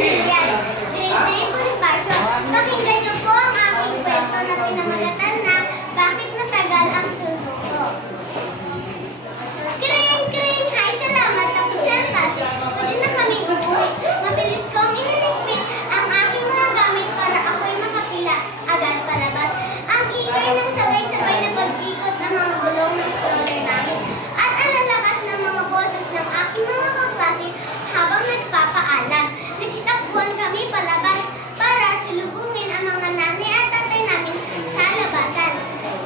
Villas, Grade 3 Bonifacio. Pakinggan niyo po ang aking kwento na pinamagatan na Bakit Matagal ang Sundo Ko. Kring! Kring! Hi! Salamat! Tapos na ang klase. Pwede na kami umuwi. Mabilis kong iniligpit ang aking mga gamit para ako'y makapila agad palabas. Ang ingay ng sabay-sabay na pag-ikot ang mga gulong ng stroller namin. At ang lalakas ng mga boses ng aking mga kaklase habang nagpapaalam. Nagsitakbuhan kami palabas para sulubungin ang mga nanay at tatay namin sa labasan.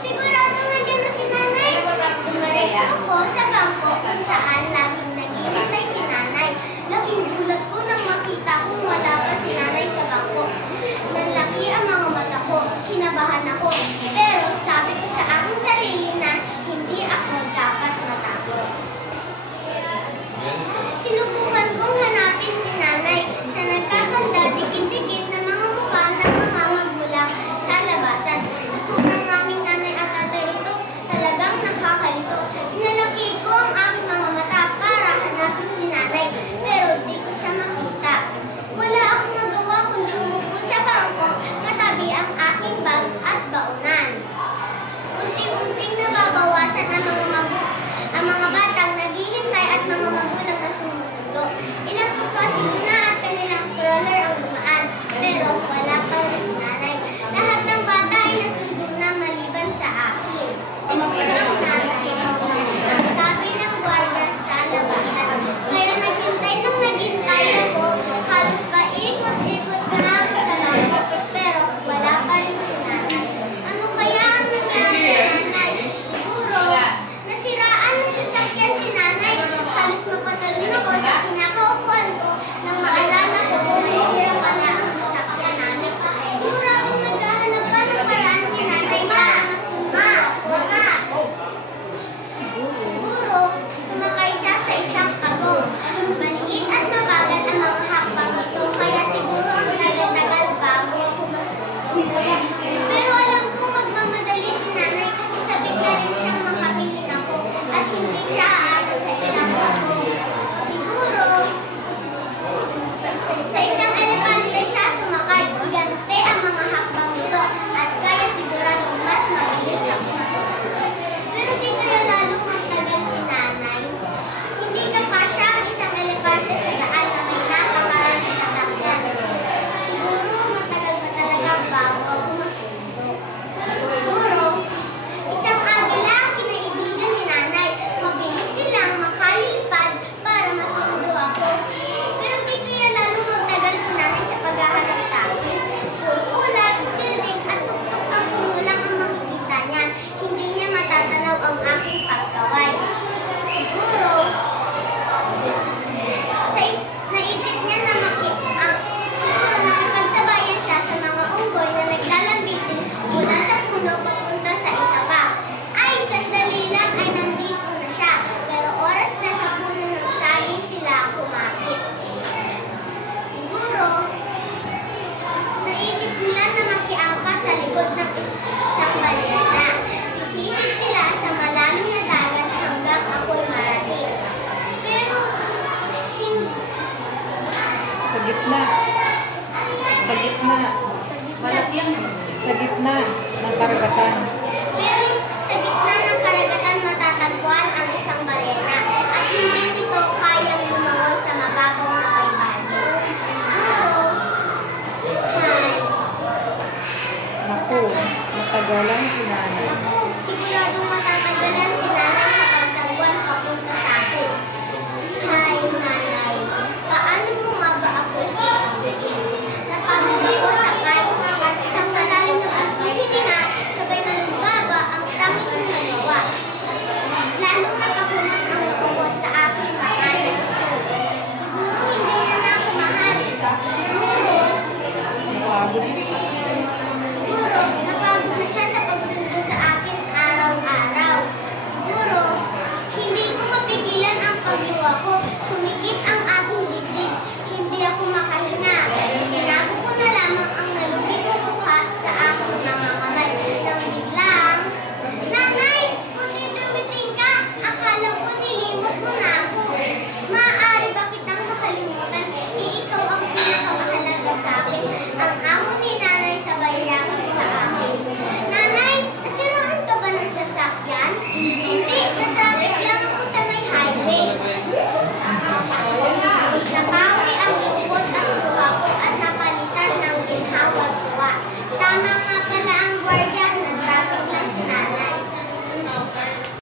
Sigurado nga din na si nanay. Dumaretso ako sa bangko kung saan laging naghihintay si nanay. Laking gulat ko nang makita kong wala pa si nanay sa bangko. Nanlaki ang mga mata ko. Kinabahan ako. Pero sabi ko sa aking sarili na hindi ako dapat matakot. Sinubukan kong hanapin si nanay sa nagkakanda dikit-dikit na mga mukha ng mga magulang sa labasan. Sa sobrang naming nanay at tatay ito, talagang nakakalito. Inalaki ko ang aking mga mata para hanapin si nanay, pero di ko siya makita. Wala akong magawa kundi umupo sa bangko katabi ang aking bag at baunan. Unti-unting nababawasan ang mga batang naghihintay at mga magulang na sumusundo. Ilang kaklase na at kanilang stroller ang dumaan, pero wala pa rin si nanay. Lahat ng bata ay nasundo na maliban sa akin. Siguro ang nanay ang sabi ng gwardiya sa labasan. Kaya naghintay ako, halos paikot-ikot ko na ako sa bangko, pero wala pa rin si nanay. Ano kaya ang nangyari sa nanay? Siguro, nasiraan ng sasakyan si nanay. Halos mapatalon ako sa kinakaupuan ko nang maalala ko kung may sira pala ang sasakyan namin. Sigurado naghahanap pa ng paraan si nanay para masundo ako. Siguro, sumakay siya sa isang pagong. Maliit at mabagal ang mga hakbang nito, kaya siguro ang tagal-tagal bago ako masundo. Pero alam kong magmamadali si nanay kasi sabik na rin siyang makapiling ako at hindi siya aasa sa isang pagong. Siguro, sa isang elepante siya sumakay. Gante ang mga hakbang nito at kaya sigurado mas mabilis ako masusunod. Pero di kaya lalong magtagal si nanay. Hindi na pa siya ang isang elepante sa daan na may napakaraming sasakyan. Siguro matagal pa talaga bago ako masundo. Siguro, isang agila ang kinaibigan ni nanay. Mabilis silang makalilipad para masundo ako. Pero di kaya lalong magtagal si nanay sa paghahanap sa akin. Ulat, building at tuktok ang puno lang ang makikita niya. Hindi niya matatanaw ang aking pagkaway. Siguro, naisip niya na nakipagsabayan siya sa mga unggoy na naglalambitin mula sa puno papunta sa isa pa. Ay, sandali lang ay nandito na siya. Pero oras na sa puno ng saging sila kumapit. Siguro, naisip nila na makiangkas sa likod ng isang balena. Sisisip sila sa malalim na dagat hanggang ako'y marating. Pero, Sa gitna. Sa gitna. sa Sa gitna ng karagatan.